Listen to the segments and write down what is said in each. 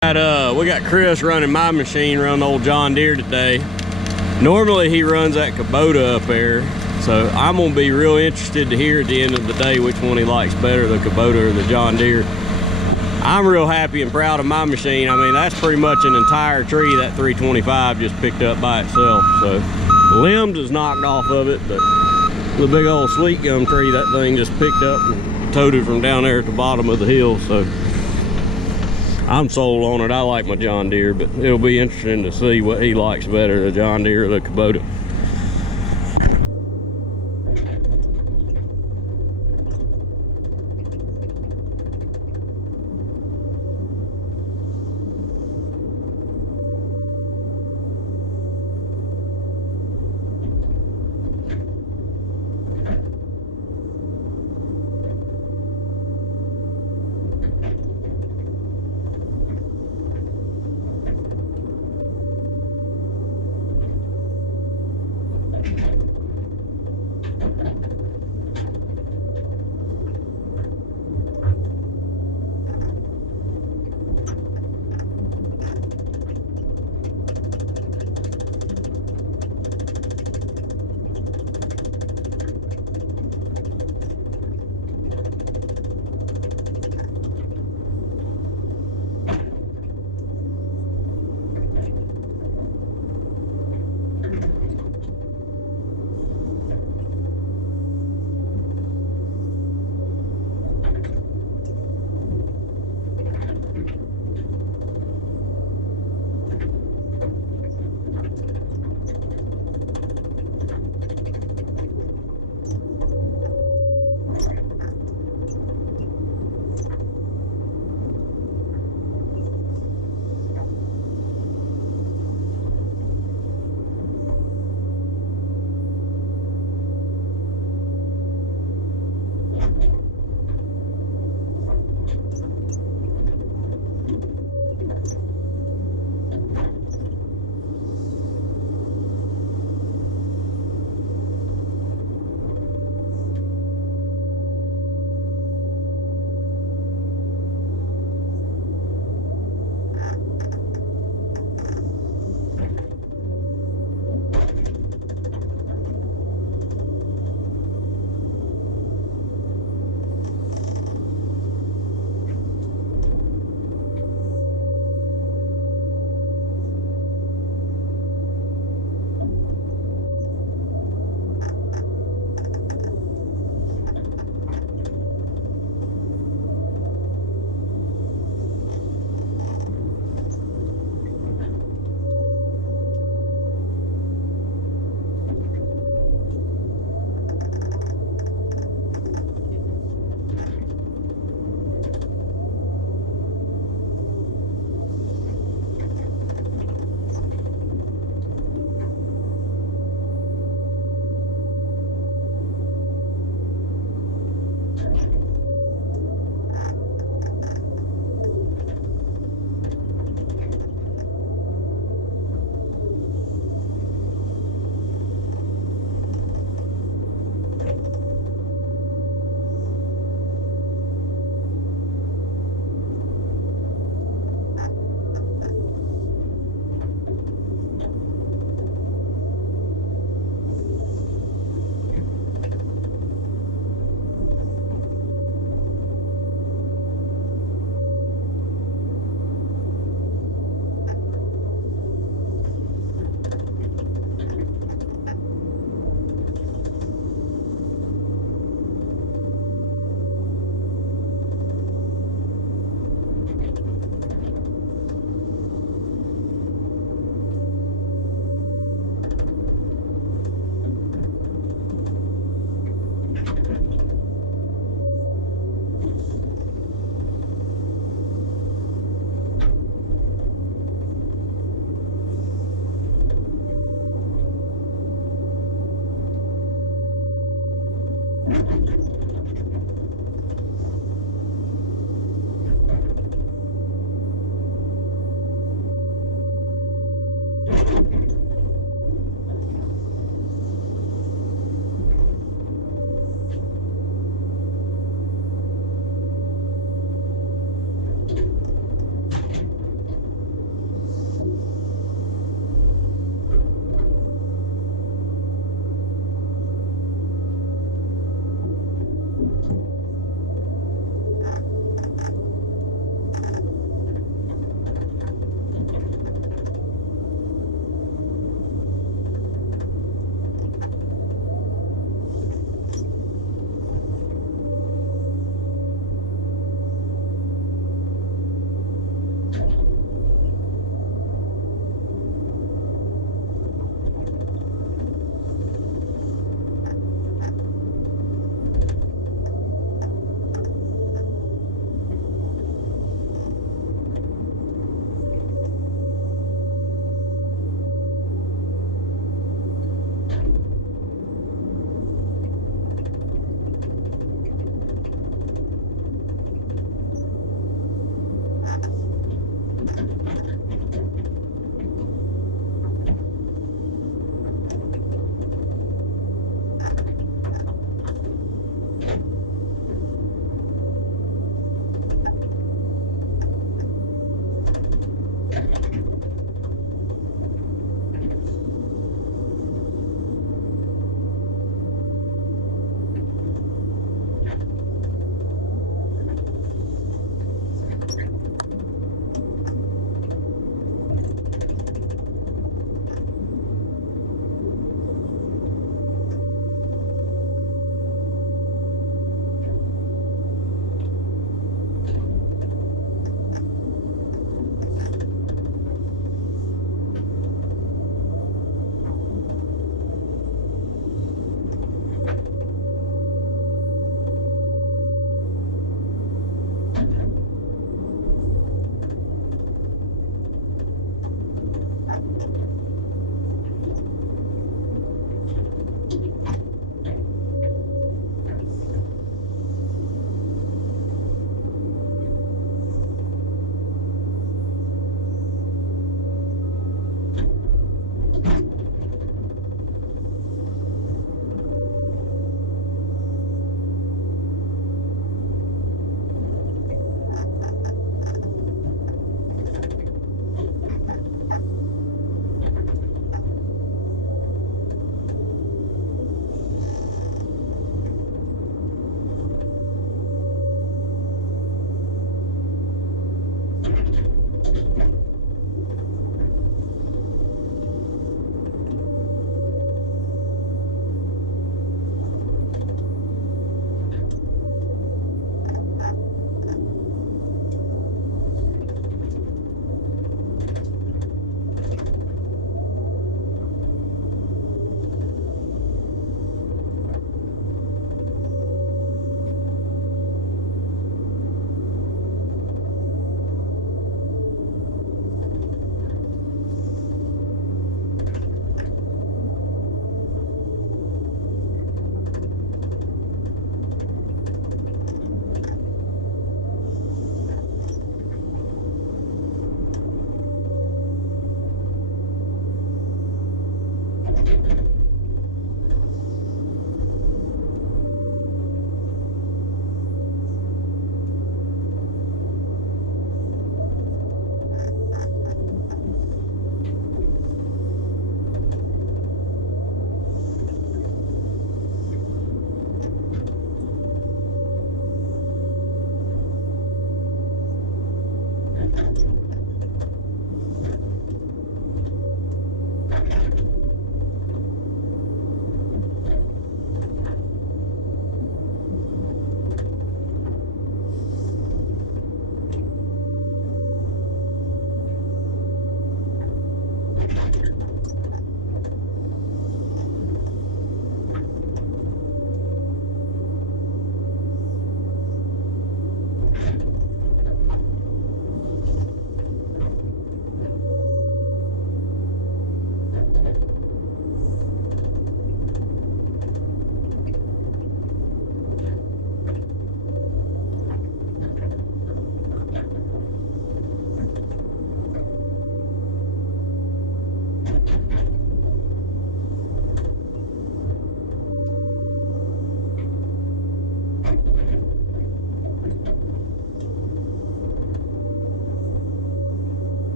We got Chris running my machine, running the old John Deere today. Normally he runs that Kubota up there, so I'm gonna be real interested to hear at the end of the day which one he likes better, the Kubota or the John Deere. I'm real happy and proud of my machine. I mean, that's pretty much an entire tree that 325 just picked up by itself. So the limbs is knocked off of it, but the big old sweet gum tree, that thing just picked up and towed it from down there at the bottom of the hill. So I'm sold on it. I like my John Deere, but it'll be interesting to see what he likes better, the John Deere or the Kubota.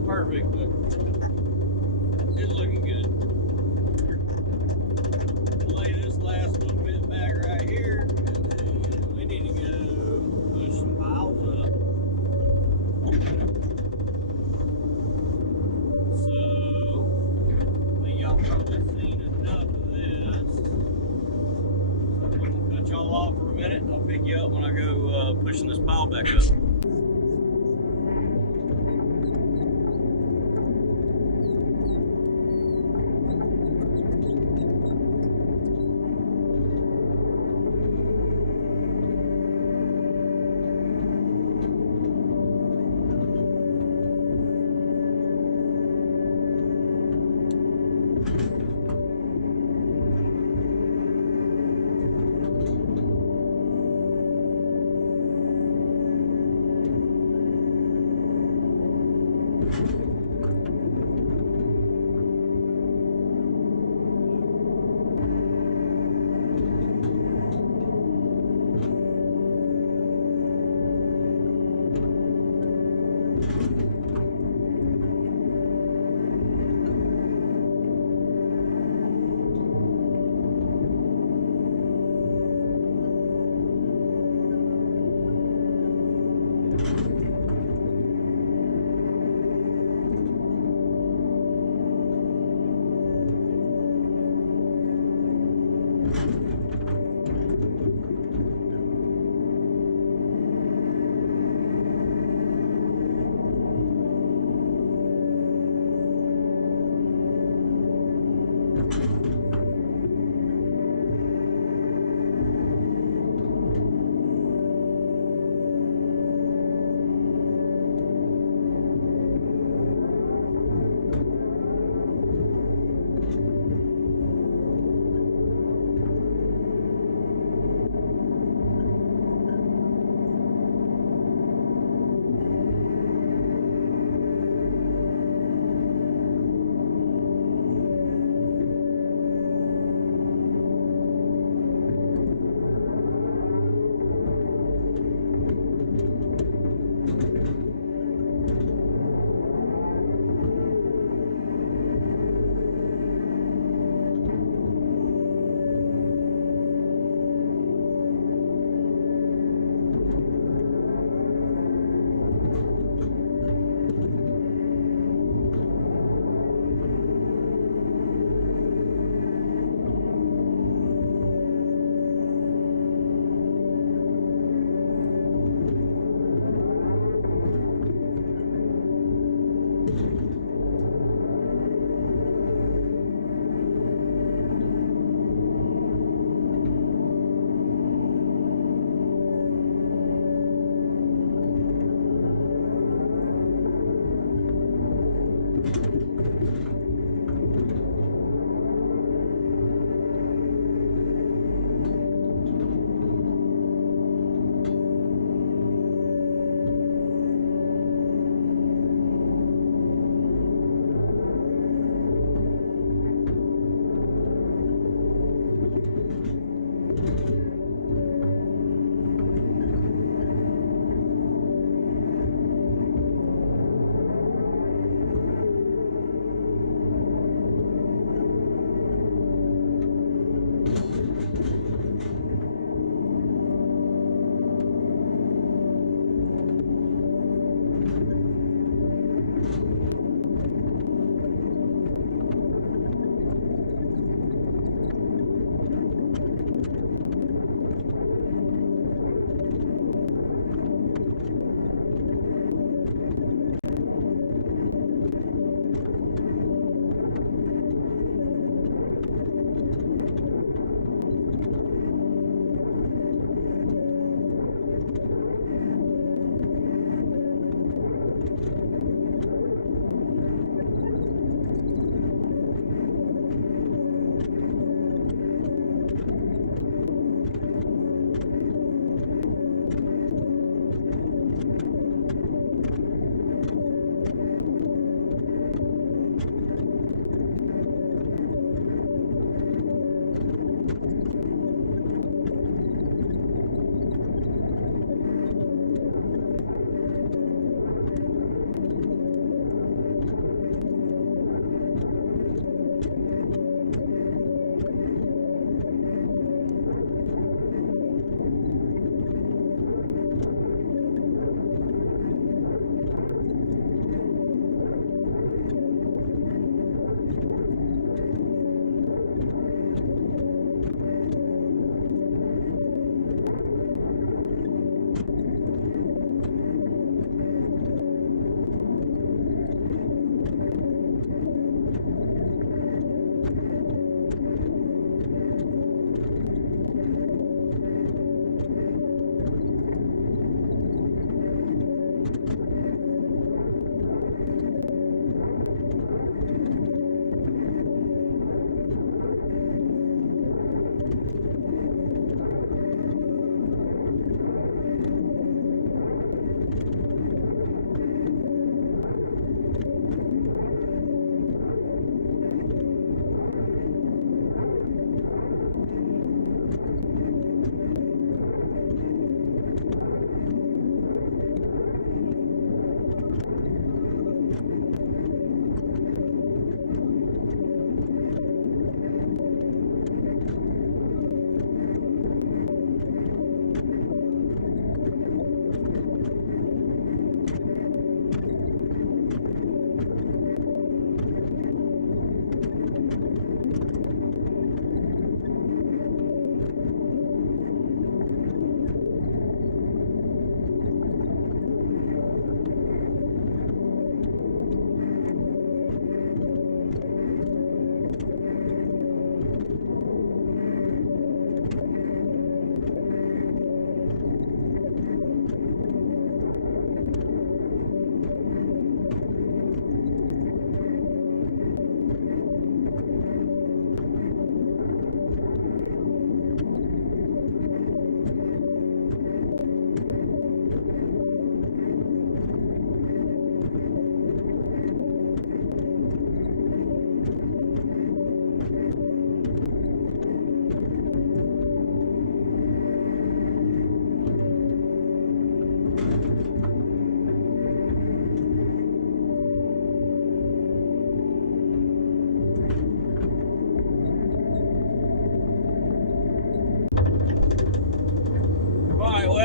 ain't perfect, but it's looking good. Lay this last little bit back right here, and then we need to go push some piles up. So, I think y'all probably seen enough of this. So I'm gonna cut y'all off for a minute. I'll pick you up when I go pushing this pile back up.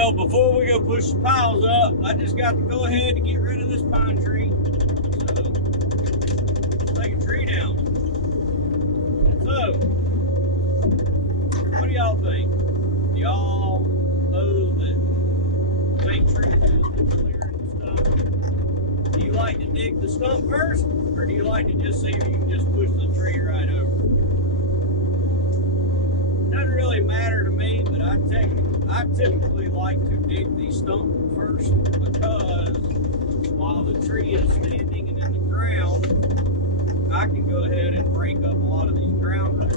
Well, before we go push the piles up, I just got to go ahead and get rid of this pine tree. So, let's take a tree down. So, what do y'all think? Y'all, those that take trees and clearing and stuff, do you like to dig the stump first, or do you like to just see if you can just push the tree right over? Doesn't really matter to me, but I typically like to dig the stump first, because while the tree is standing and in the ground, I can go ahead and break up a lot of these ground roots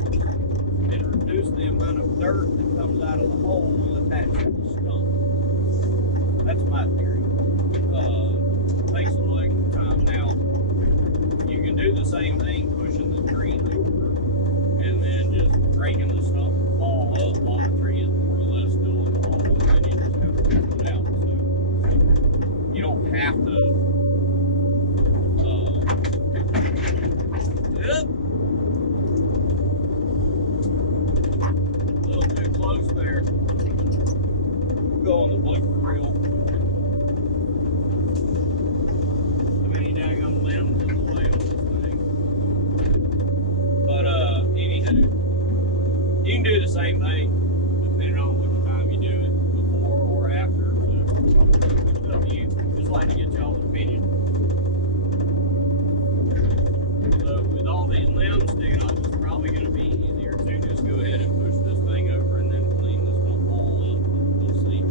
and reduce the amount of dirt that comes out of the hole attached to the stump. That's my theory. Takes a little extra time. Now, you can do the same thing, pushing the tree over and then just breaking the stump and fall up while the tree is more or less still in the hole, and then you just have to push it out. So you don't have to. Yep. A little too close there. Go on the blooper reel. Too many daggum limbs in the way on this thing. But anywho, you can do the same thing depending on which time you do it, before or after. So it's up to you. Just like to get y'all's opinion. So with all these limbs sticking off, it's probably going to be easier to just go ahead and push this thing over and then clean this stump all up. We'll see.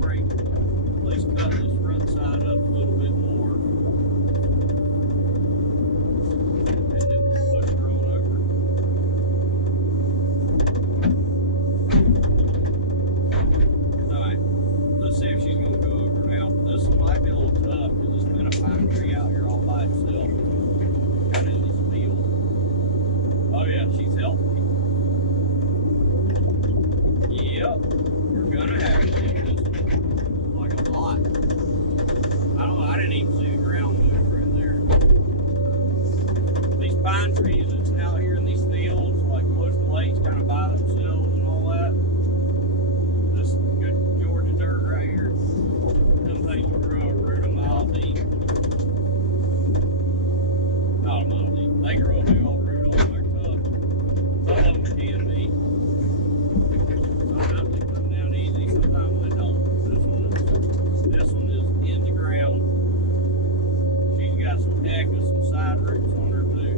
Break. At least cut this front side up a little bit more. And then we'll push her on over. Alright. Let's see if she's going to go over now. This one might be a little tough because it's been a pine tree out here all by itself. Kind of in this field. Oh yeah, she's healthy. Yep. We're gonna have to do this like a lot. I don't know, I didn't even see the ground move right there. These pine trees that's out here in these fields, like close to lakes, kind of by themselves and all that. This good Georgia dirt right here. Them things will grow a root a mile deep. Not a mile deep. They grow a big old root on their tough. Some of them can be. Sometimes they come down easy, sometimes they don't. This one is in the ground. She's got some heck of some side roots on her too.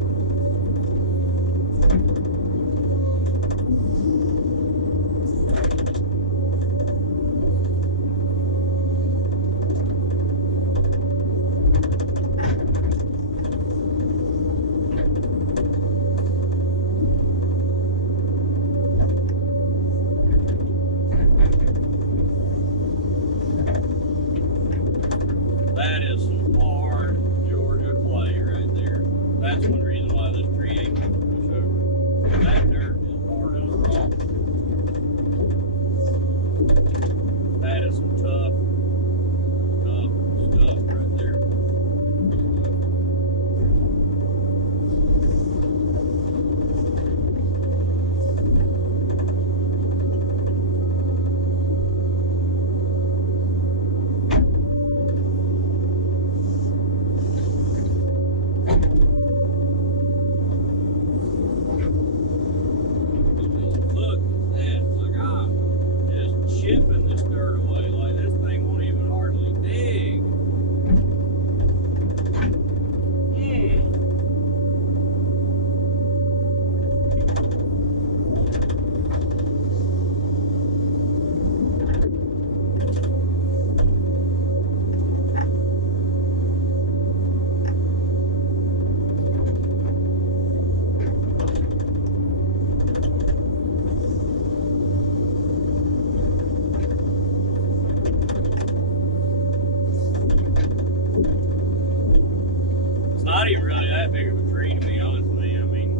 That is some hard Georgia clay right there. That's one reason why this tree ain't going to push over. That dirt is hard as a rock. That is some tough stuff right there. Look at that. Like, I'm just chipping this dirt away. Like, this thing won't even hardly dig. It's not even really that big of a tree, to be honest with you. I mean,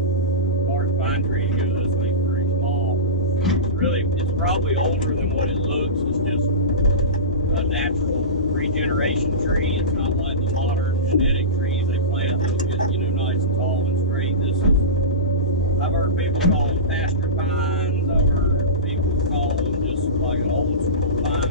as far as pine trees go, this thing's pretty small. It's probably older than what it looks. It's just a natural regeneration tree. It's not like the modern genetic trees they plant that get, nice and tall and straight. This is, I've heard people call them pasture pines. I've heard people call them just like an old school pine.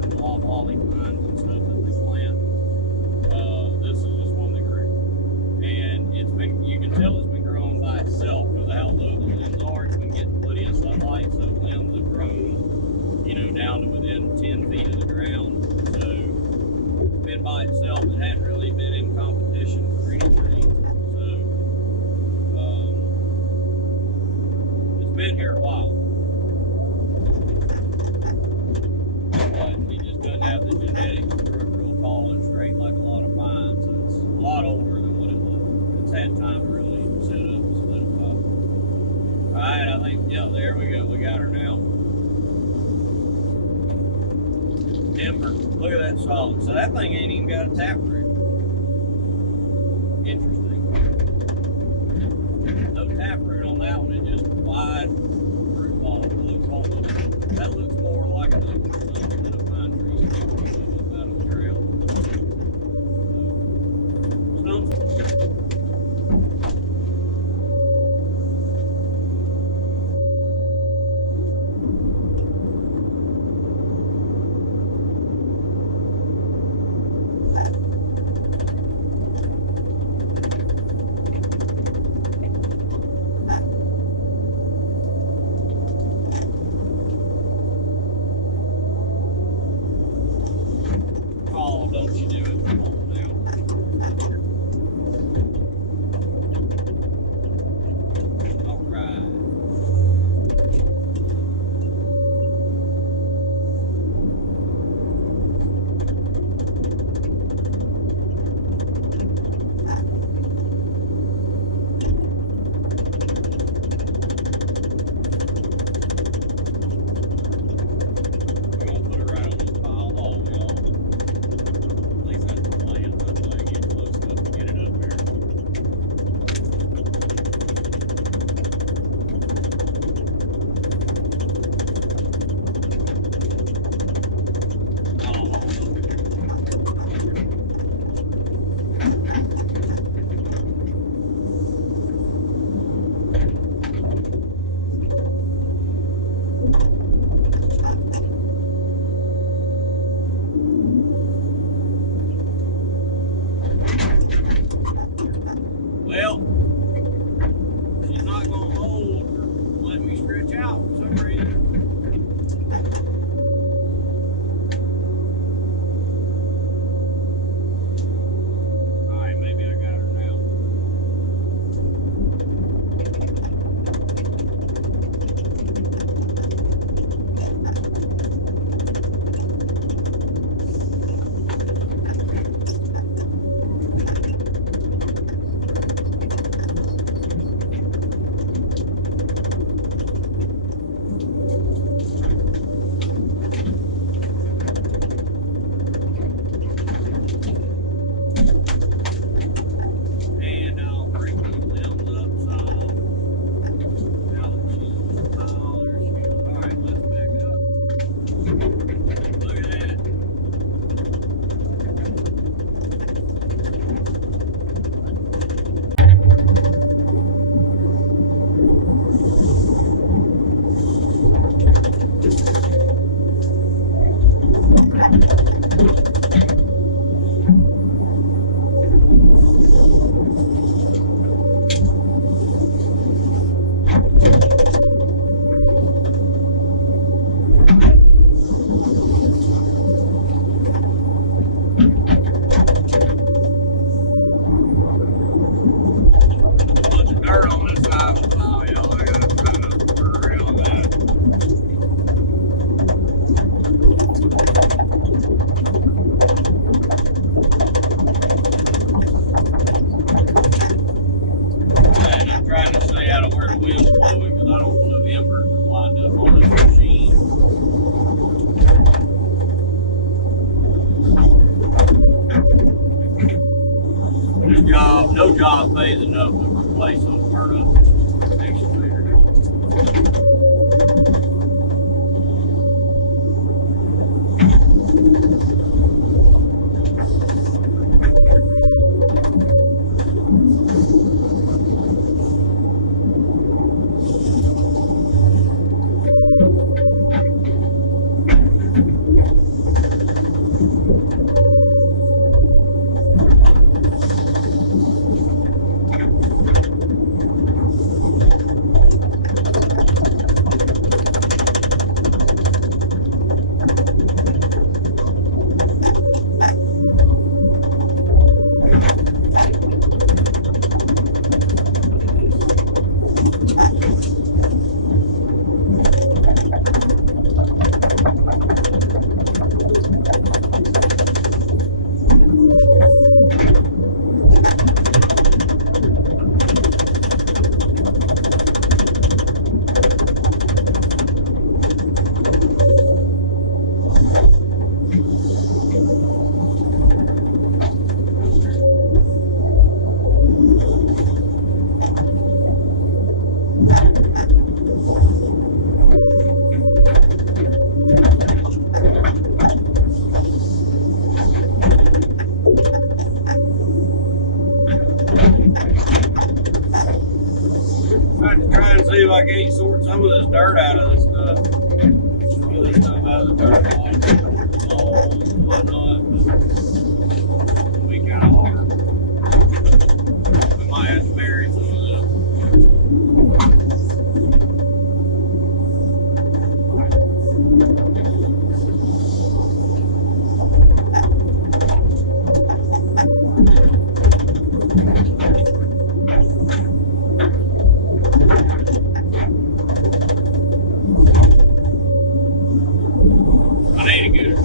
certain loblolly kinds and stuff that they plant. This is just one that grew. And you can tell it's been growing by itself because of how low the limbs are. It's been getting plenty of sunlight, so the limbs have grown, down to within 10 feet of the ground. So it's been by itself. It hadn't really been in competition for anything. So it's been here a while. But it just doesn't have the genetics to grow real tall and straight like a lot of pines. So it's a lot older than what it looks. It's had time to really set up and solidify. Alright, I think, yeah, there we go. We got her now. Timber. Look at that solid. So that thing ain't even got a taproot. Interesting. No taproot on that one. It's just a wide root ball. That looks more like a pine tree out of the trail. Don't you do it? Come on now. All right. We're gonna put it right on this pile hole, y'all. Well, she's not going to hold for letting me stretch out for some reason. Alright, maybe I got her now. No job pays enough to replace those burn up excavators. some of this dirt out of this stuff. Some of this stuff out of the dirt like mold and whatnot. But it'll be kind of hard. We might have to bury some of this.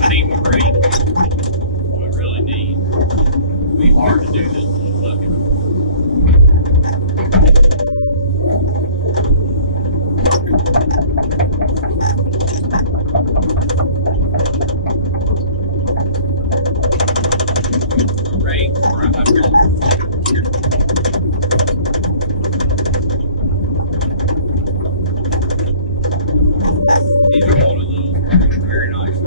I need my brake. What I really need. It'll be hard to do this in a bucket. Brake or a hydraulic. Either one of those. Very nice.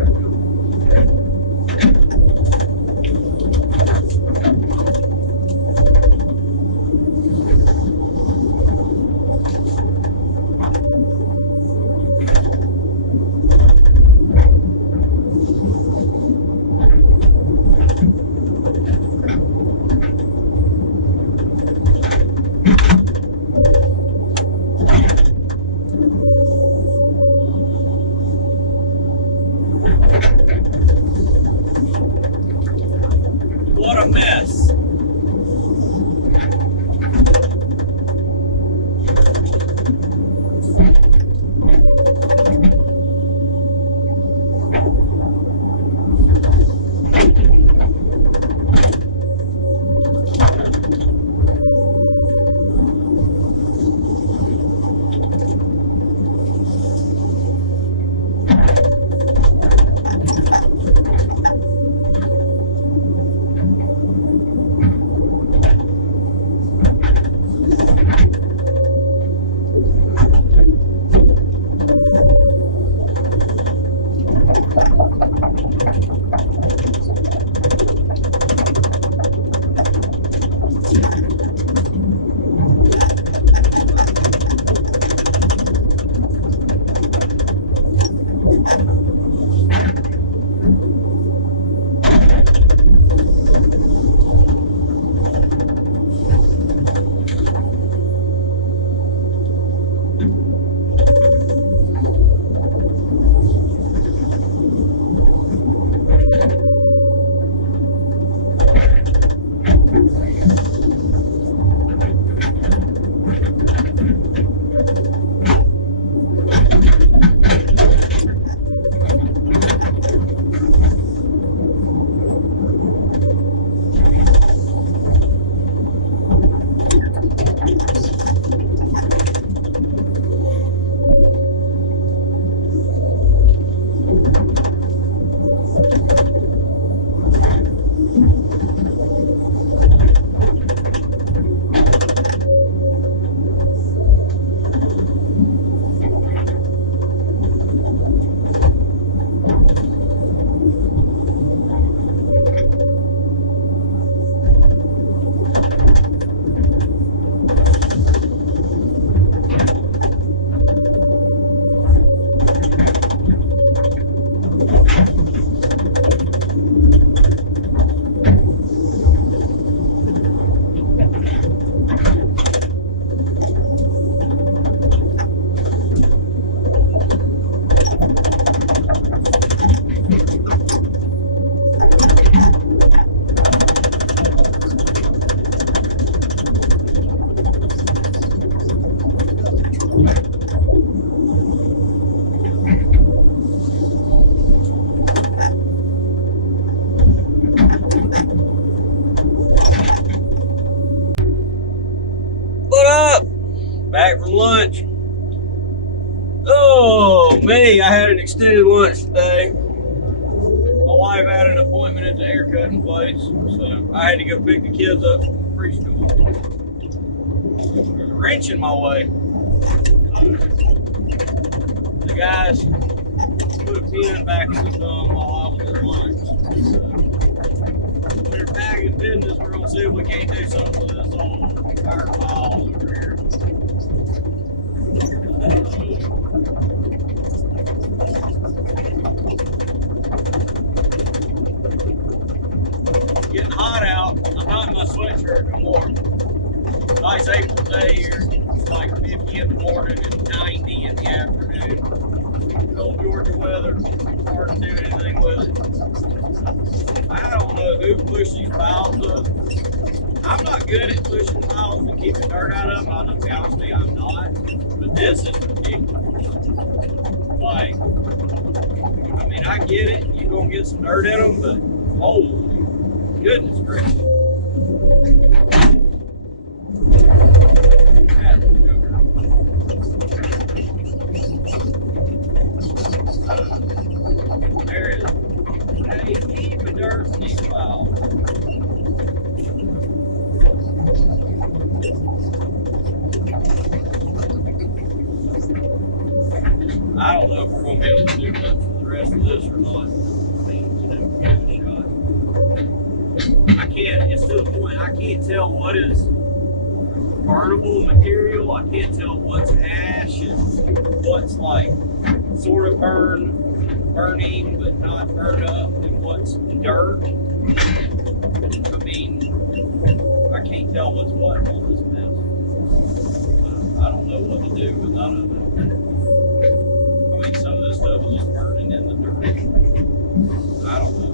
What a mess. Back from lunch. Oh, me, I had an extended lunch today. My wife had an appointment at the haircutting place, so I had to go pick the kids up from preschool. There's a wrench in my way. The guys put a pin back in the thumb while I was at lunch. So, we're back in business. We're going to see if we can't do something with this old tire pile over here. Getting hot out. I'm not in my sweatshirt no more. Nice April day here. It's like 50 in the morning and 90 in the afternoon. Cold Georgia weather. Hard to do anything with it. I don't know who pushed these piles up. I'm not good at pushing piles and keeping dirt out of them. I'll just be honest with you, I'm not. But this is ridiculous. Like, I mean, I get it. You're going to get some dirt in them, but holy goodness gracious. There is a heap of dirt in these piles. I don't know if we're going to be able to do much for the rest of this or not. I mean, give it a shot. I can't, it's to the point, I can't tell what is burnable material. I can't tell what's ash and what's like sort of burning but not burned up and what's dirt. I mean, I can't tell what's what in all this mess. I don't know what to do with none of it. I mean, some of this stuff is just burning in the dirt. I don't know.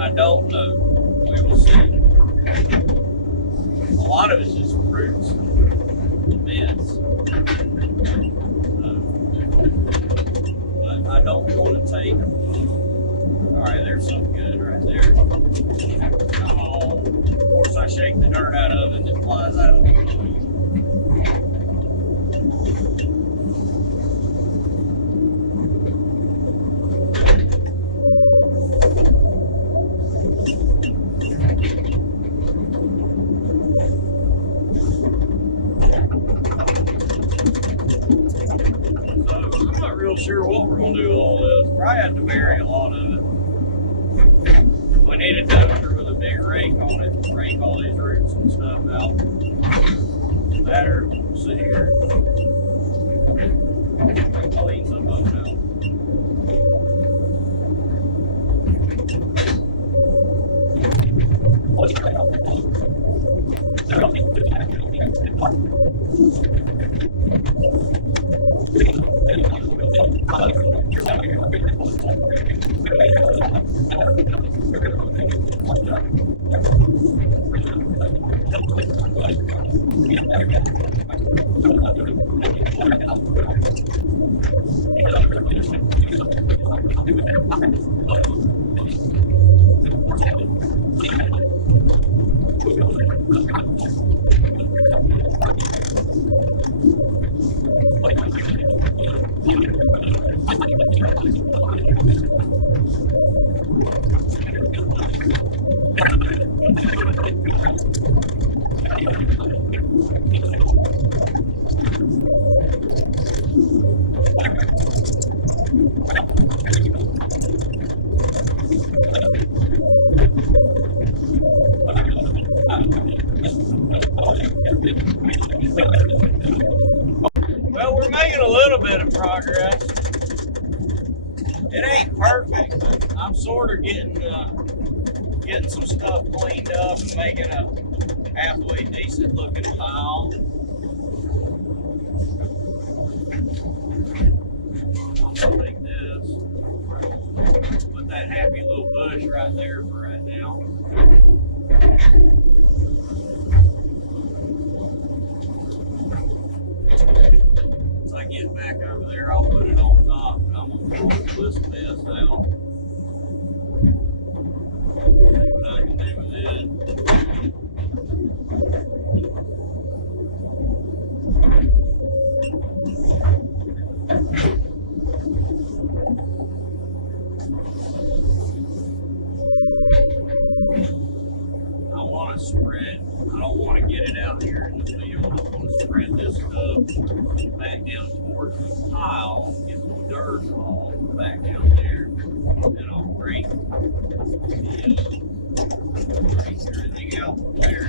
I don't know. We will see. A lot of it's just roots, beds. But I don't want to take. All right, there's something good right there. Oh, of course I shake the dirt out of it and it flies out of the way. Sure what we're going to do with all this. Probably have to bury a lot of it. We need a dumpster with a big rake on it, rake all these roots and stuff out. That or sit here and clean some of it out. Well, we're making a little bit of progress. It ain't perfect, but I'm sort of getting some stuff cleaned up and making a halfway decent looking pile. I'll take this, put that happy little bush right there for right now. Once I get back over there, I'll put it on top, and I'm going to pull this mess out. See what I can do with it. I want to spread. I don't want to get it out here in the field. I want to spread this stuff back down towards the pile, get some dirt all back down there, and I'll break the Take everything out from there.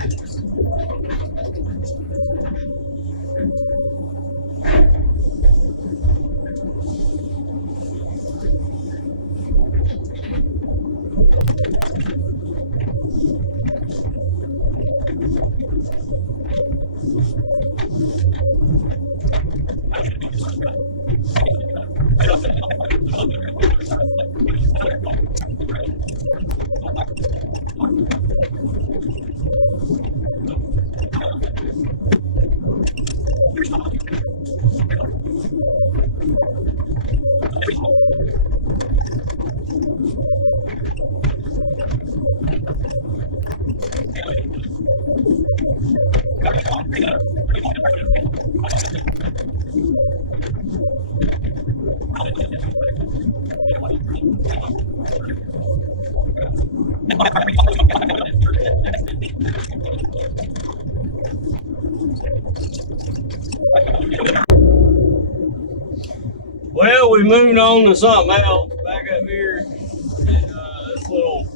Well, we moved on to something else. Back up here, this little,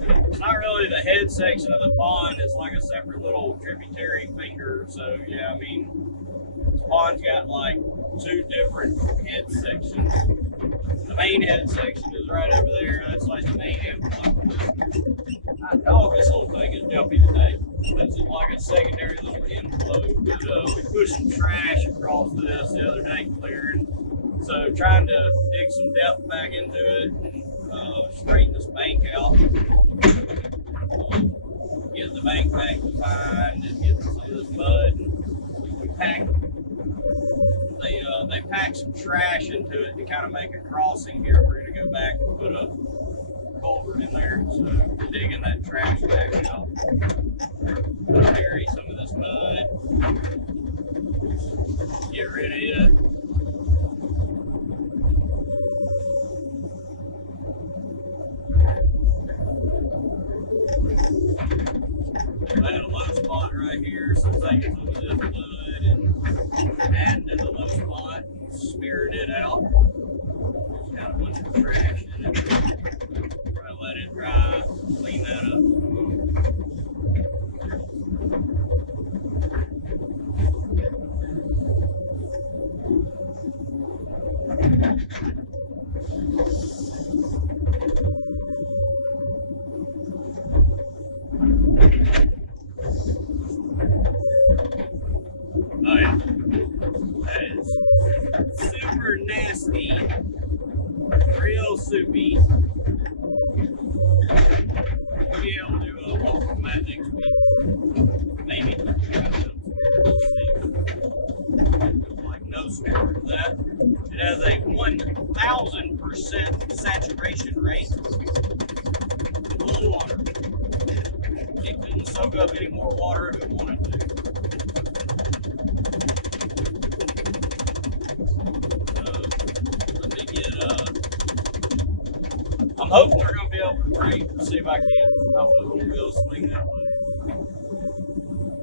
it's not really the head section of the pond, it's like a separate little tributary finger. So, yeah, I mean, this pond's got like two different head sections. The main head section is right over there. That's like the main inflow. Dog, this little thing is jumpy today. This is like a secondary little inflow. But, we pushed some trash across this the other day clearing. So trying to dig some depth back into it and straighten this bank out. Get the bank back defined and get some of this mud. We packed, they packed some trash into it to kind of make a crossing here. We're going to go back and put a culvert in there. So we're digging that trash back out. Bury some of this mud. Get rid of it. I had a low spot right here, so taking some of this mud and adding to the low spot and smearing it out. Just got a bunch of trash in it. Probably let it dry, clean that up. Oh yeah, that is super nasty, real soupy. We'll be able to do a walk on that next week, maybe. We'll see. Like no score for that. It has a 1,000% saturation rate. Full water. It couldn't soak up any more water if it wanted to. I'm hoping we're going to be able to break, see if I can. I'm hoping we'll be able to swing that way.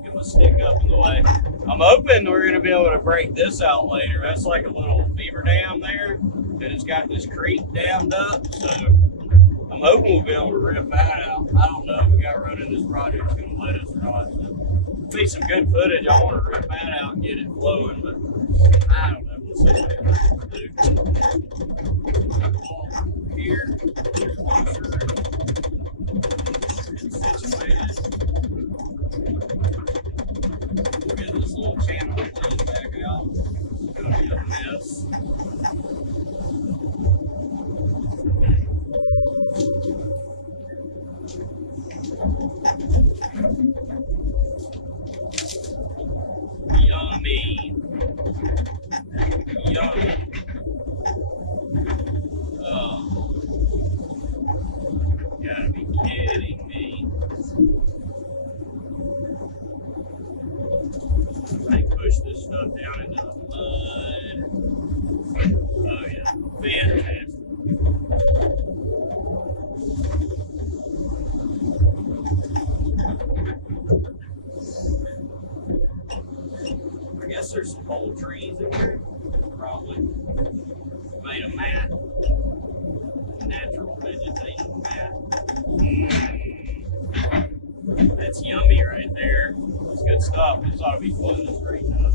Get my stick up in the way. I'm hoping we're going to be able to break this out later. That's like a little beaver dam there. And it's got this creek dammed up. So I'm hoping we'll be able to rip that out. I don't know if the guy running this project is going to let us or not. It'll be some good footage. I want to rip that out and get it flowing, but I don't know. We'll see what we can do. Here, closer, situated. We'll get this little channel closed back out. It's going to be a mess. Yummy. Yummy. Gotta be kidding me. They push this stuff down into the mud. Oh yeah, fantastic. I guess there's some whole trees in here. Probably. Made a mat. Natural vegetation mat. That's yummy right there. It's good stuff. This ought to be fun to straighten up.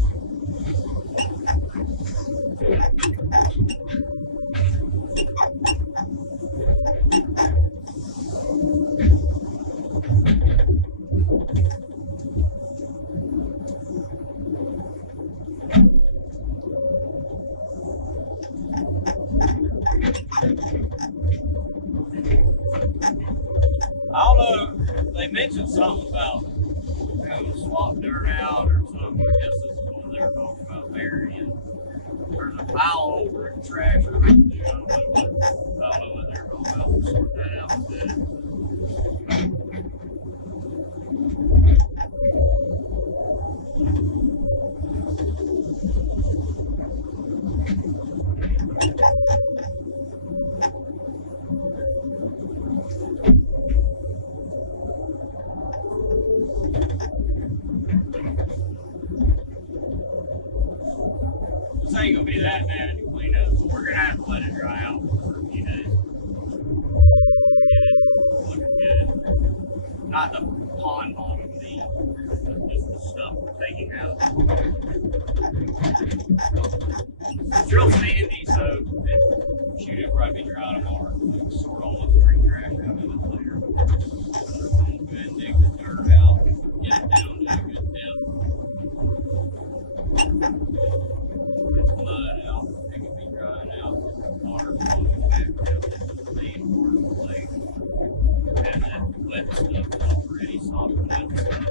I don't know, they mentioned something about having to swap dirt out or something. I guess this is what they were talking about burying. There's a pile of root trash or something. I don't know what they're talking about. We'll sort that out instead. This ain't gonna be that bad to clean up, but we're gonna have to let it dry out for a few days before we get it looking good. Not the pond bottom, just the stuff we're taking out. It's real sandy, so it'll probably be dry tomorrow. We'll sort all this tree trash out of it later. We'll go ahead and dig the dirt out, get it down to a good depth. Get the mud out, it can be drying out, get the water flowing back down into the main part of the lake. And that wet stuff already softened up stuff.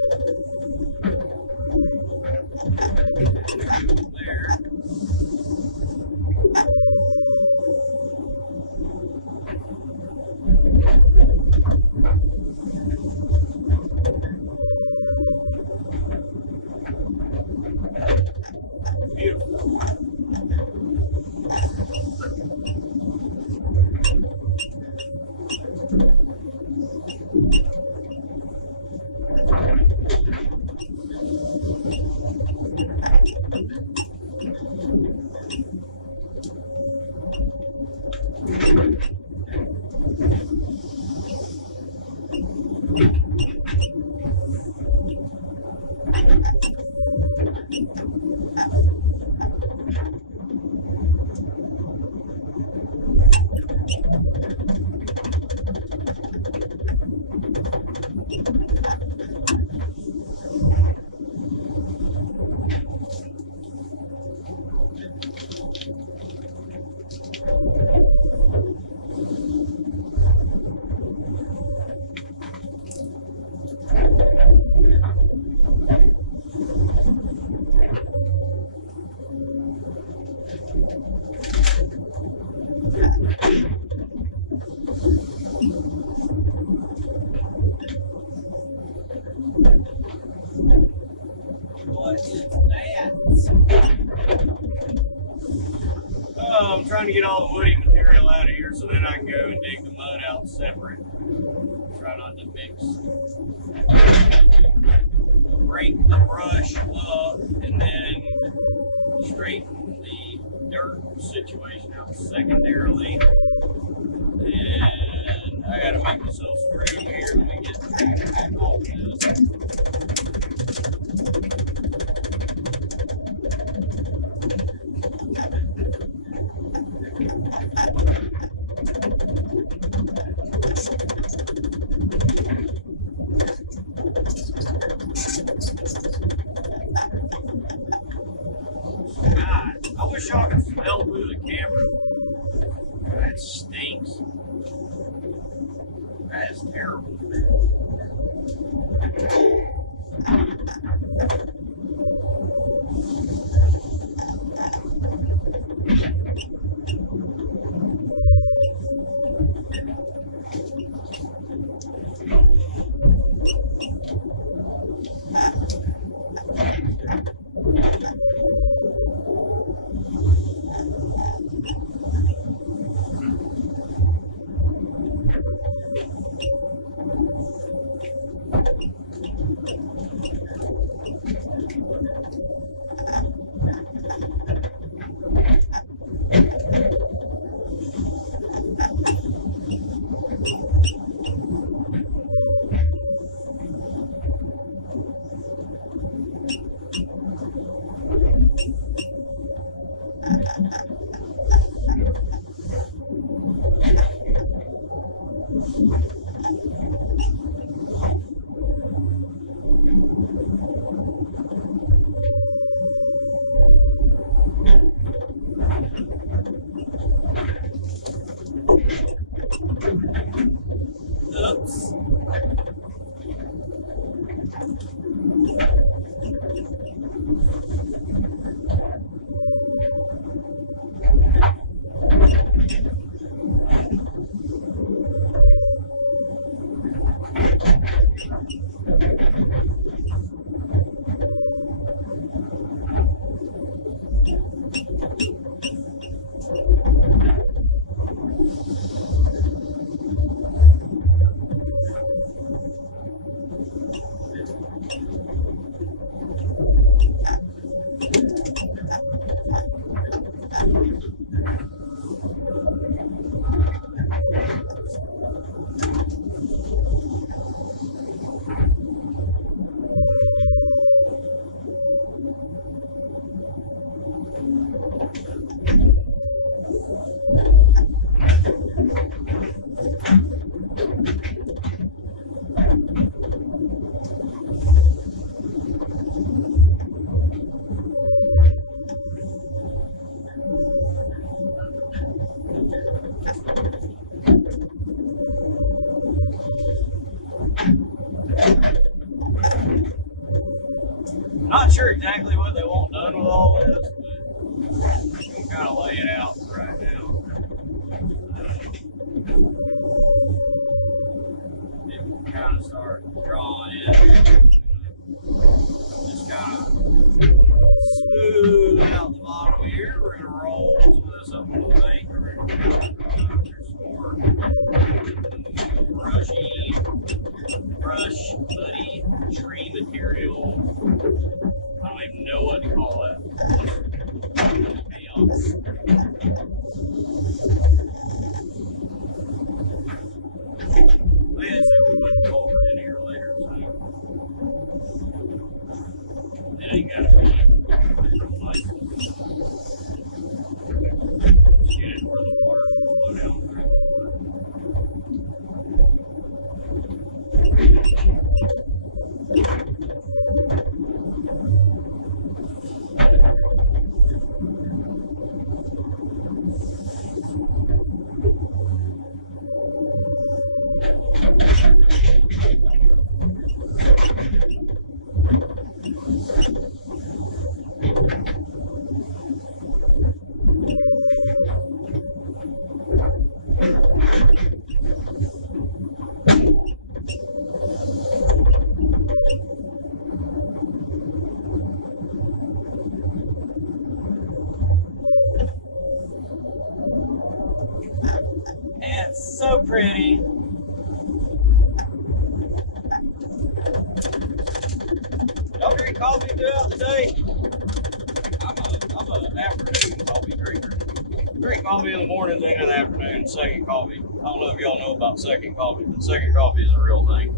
There. Beautiful. What is that? Oh, I'm trying to get all the woody material out of here so then I can go and dig the mud out separate. Try not to mix. Break the brush up and then straighten the dirt situation out secondarily. And I gotta make myself screw here. Let me get the trash back off this. God, I wish y'all could smell through the camera. That stinks. That is terrible. Oops. Not sure exactly what they want done with all this, but I'm kind of lay it out right now. It will kind of start drawing in. Just kind of smooth out the bottom here. We're going to roll some of this up into the bank. There's some more brush, muddy tree material. I don't even know what to call that. Chaos. They said we're putting culvert in here later, so it ain't gotta be real nice. Just get it where the water can flow down through. It's so pretty. Y'all drink coffee throughout the day? I'm an afternoon coffee drinker. Drink coffee in the mornings and in the afternoon, second coffee. I don't know if y'all know about second coffee, but second coffee is a real thing.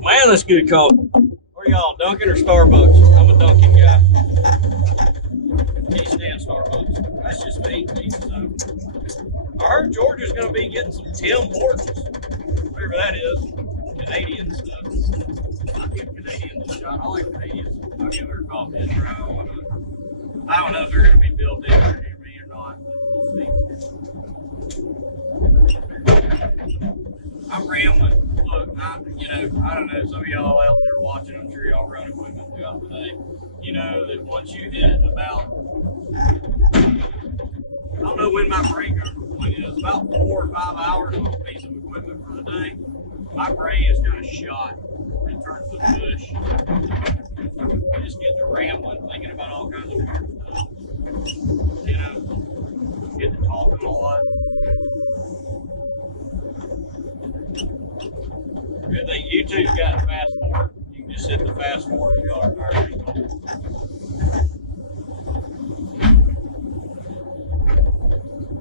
Man, that's good coffee. Where y'all, Dunkin' or Starbucks? I'm a Dunkin' guy. Can't stand Starbucks. That's just me. I heard Georgia's going to be getting some Tim Hortons, whatever that is, Canadian stuff. I'll give Canadians a shot. I like Canadians. I'll give their coffee a try. I don't know if they're going to be built in near me or not, but we'll see. I'm rambling. Look, I don't know, some of y'all out there watching, I'm sure y'all run equipment throughout the day. You know that once you hit about, I don't know when my breakover point is, about 4 or 5 hours on a piece of equipment for the day, my brain is kind of shot. It turns to mush. I just get to rambling, thinking about all kinds of weird stuff. You know, get to talking a lot. Good thing YouTube's got fast forward. You can just hit the fast forward if y'all are tired of it.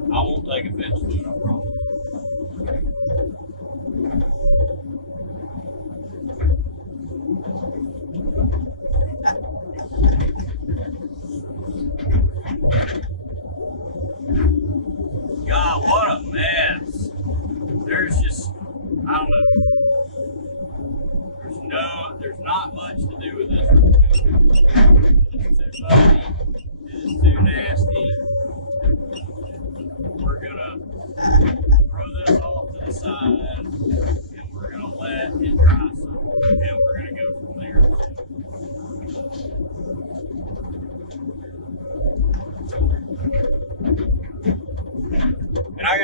I won't take offense to it, I promise.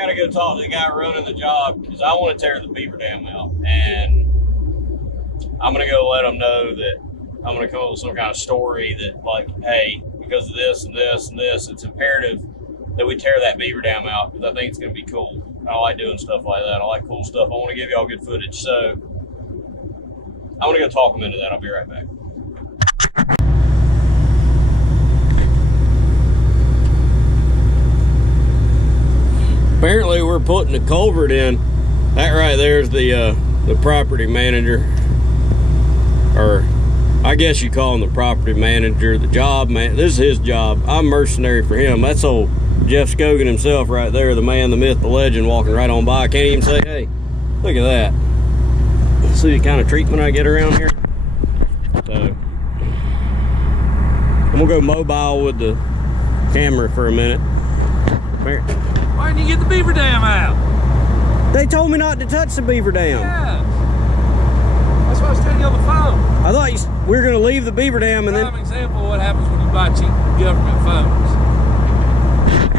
gotta go talk to the guy running the job because I want to tear the beaver dam out, and I'm gonna go let them know that I'm gonna come up with some kind of story that, like, hey, because of this and this and this, it's imperative that we tear that beaver dam out because I think it's gonna be cool. I like doing stuff like that. I like cool stuff. I want to give y'all good footage, so I'm gonna go talk them into that. I'll be right back. Apparently we're putting the culvert in. That right there is the property manager, or I guess you call him the property manager, the job man. This is his job. I'm mercenary for him. That's old Jeff Scogan himself right there, the man, the myth, the legend, walking right on by. I can't even say, hey, look at that. See the kind of treatment I get around here. So I'm gonna go mobile with the camera for a minute. Why didn't you get the beaver dam out? They told me not to touch the beaver dam. Yeah. That's what I was telling you on the phone. I thought we were going to leave the beaver dam and then... Prime example of what happens when you buy cheap government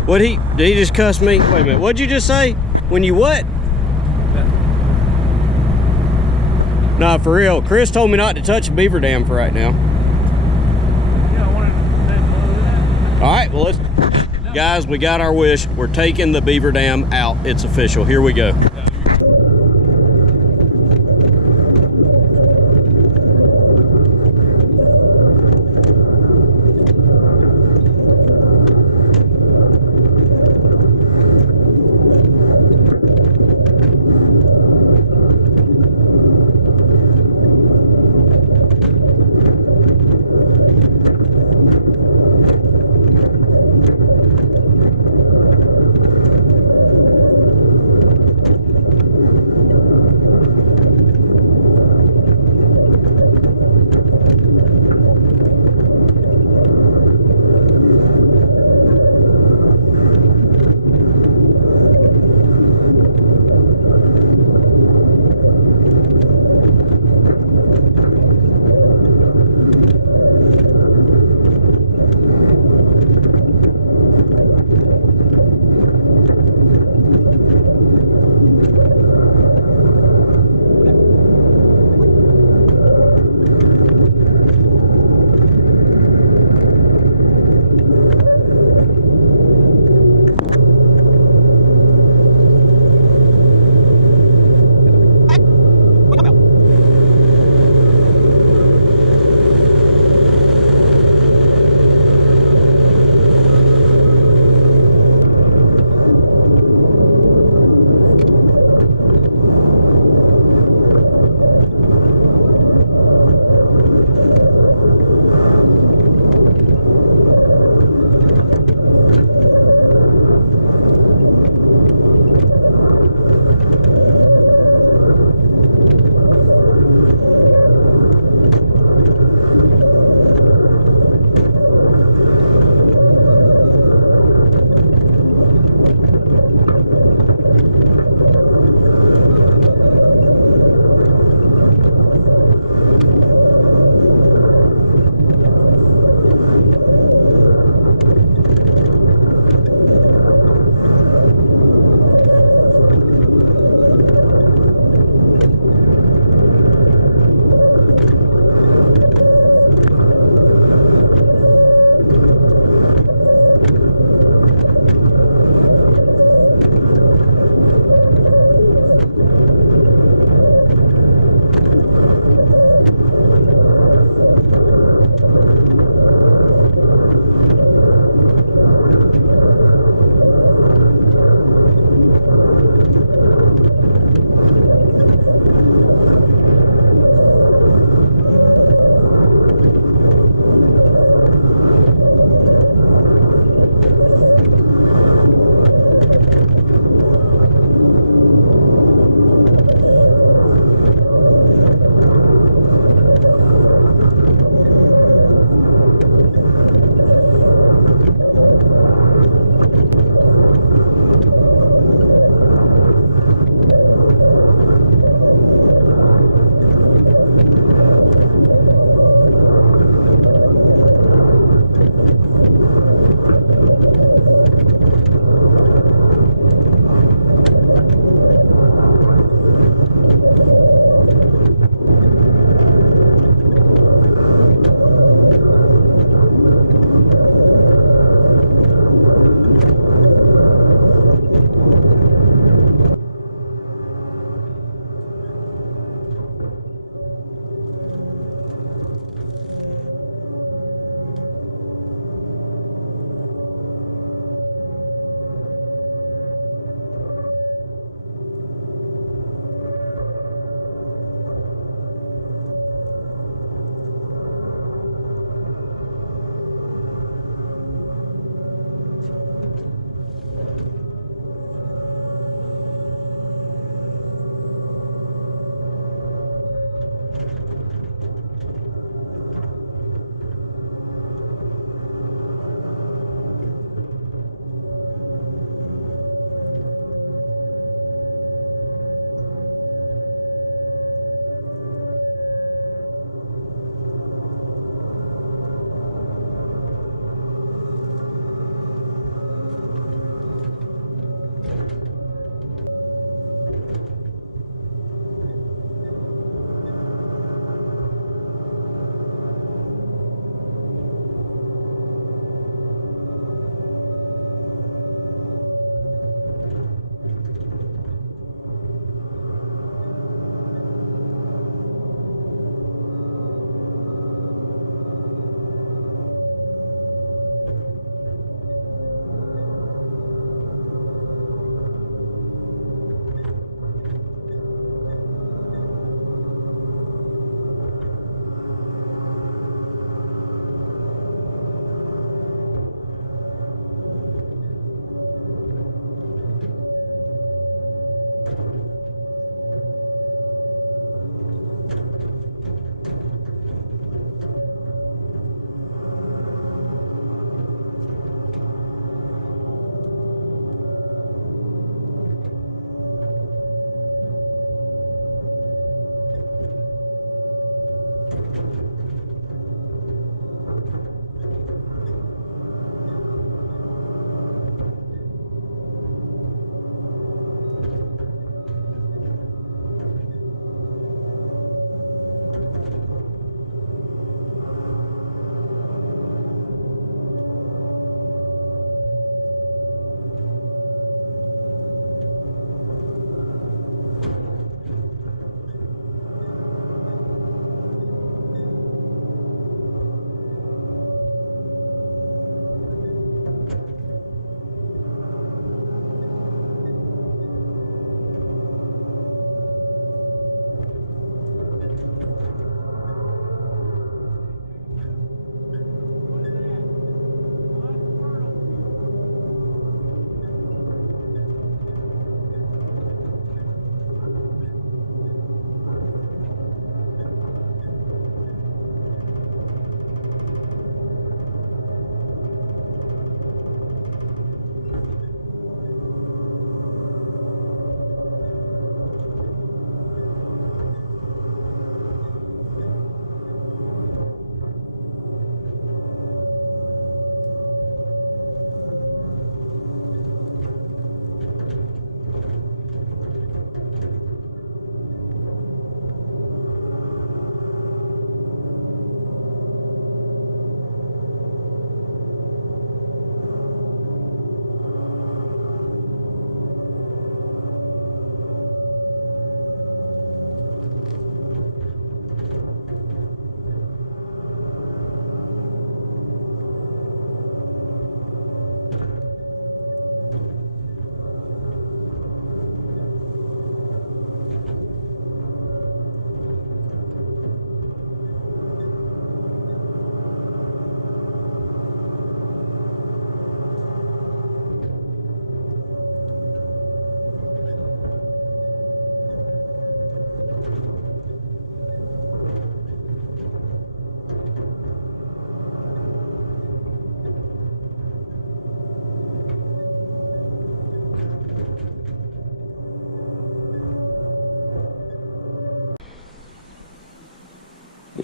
phones. Did he just cuss me? Wait a minute, what'd you just say? When you what? Nah, for real. Chris told me not to touch the beaver dam for right now. Yeah, I wanted to do that. All right, well, let's... Guys, we got our wish. We're taking the beaver dam out. It's official. Here we go.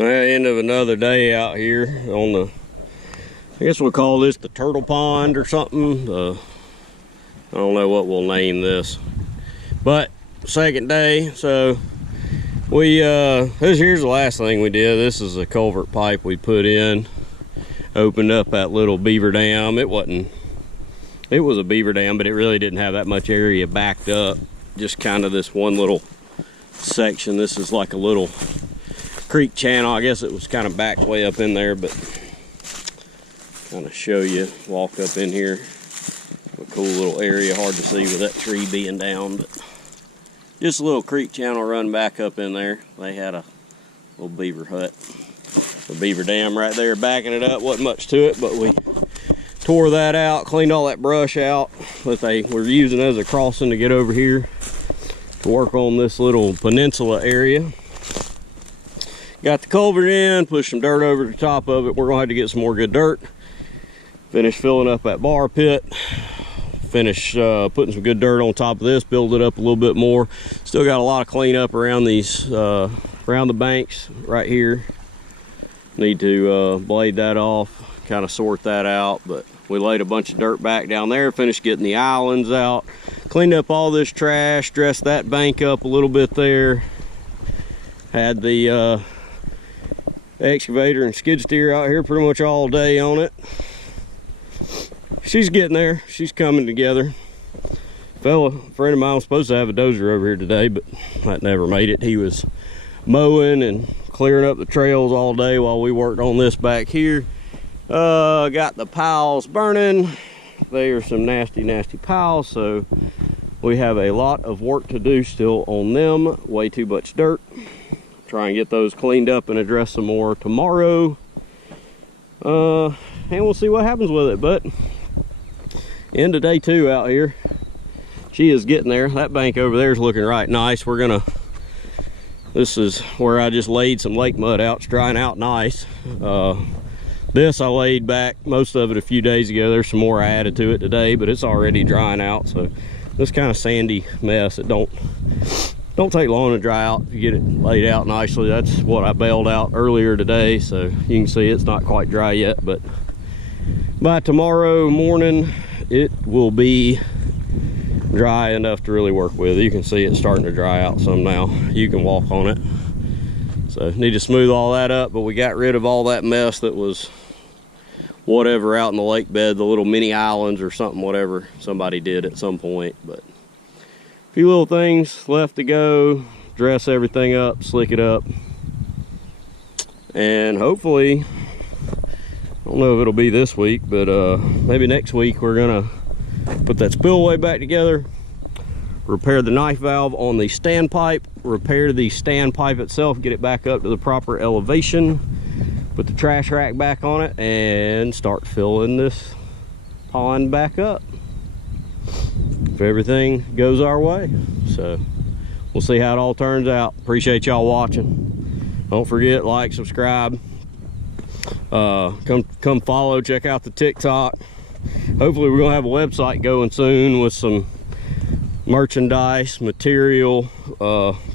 Well, end of another day out here on the, I guess we'll call this the turtle pond or something. I don't know what we'll name this, but second day. So here's the last thing we did. This is a culvert pipe we put in, opened up that little beaver dam. It was a beaver dam, but it really didn't have that much area backed up, just kind of this one little section. This is like a little creek channel. I guess it was kind of backed way up in there, but kind of show you, walk up in here. A cool little area, hard to see with that tree being down, but just a little creek channel run back up in there. They had a little beaver hut, a beaver dam right there backing it up. Wasn't much to it, but we tore that out, cleaned all that brush out that they were using as a crossing to get over here to work on this little peninsula area. Got the culvert in, pushed some dirt over the top of it. We're gonna have to get some more good dirt. Finish filling up that bar pit. Finish putting some good dirt on top of this, build it up a little bit more. Still got a lot of cleanup around these, around the banks right here. Need to blade that off, kind of sort that out, but we laid a bunch of dirt back down there, finished getting the islands out, cleaned up all this trash, dressed that bank up a little bit there. Had the excavator and skid steer out here pretty much all day on it. She's getting there, she's coming together. Friend of mine was supposed to have a dozer over here today, but that never made it. He was mowing and clearing up the trails all day while we worked on this back here. Got the piles burning. They are some nasty piles, so we have a lot of work to do still on them. Way too much dirt. Try and get those cleaned up and address some more tomorrow. And we'll see what happens with it. But end of day 2 out here. She is getting there. That bank over there is looking right nice. This is where I just laid some lake mud out. It's drying out nice. This I laid back most of it a few days ago. There's some more I added to it today, but it's already drying out. So this kind of sandy mess, it don't take long to dry out if you get it laid out nicely. That's what I bailed out earlier today, so you can see it's not quite dry yet, but by tomorrow morning it will be dry enough to really work with. You can see it's starting to dry out some now. You can walk on it. So need to smooth all that up, but we got rid of all that mess that was whatever out in the lake bed, the little mini islands or something, whatever somebody did at some point. But a few little things left to go, dress everything up, slick it up, and hopefully, I don't know if it'll be this week, but maybe next week we're gonna put that spillway back together, repair the knife valve on the standpipe, repair the standpipe itself, get it back up to the proper elevation, put the trash rack back on it, and start filling this pond back up if everything goes our way. So we'll see how it all turns out. Appreciate y'all watching. Don't forget, like, subscribe, come follow, check out the TikTok. Hopefully we're gonna have a website going soon with some merchandise material.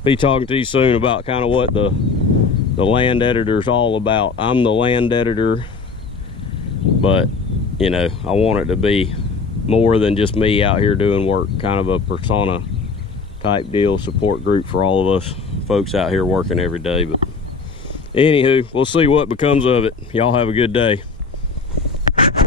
Be talking to you soon about kind of what the land editor is all about. I'm the land editor, but you know, I want it to be more than just me out here doing work, kind of a persona type deal, support group for all of us folks out here working every day. But anywho, we'll see what becomes of it. Y'all have a good day.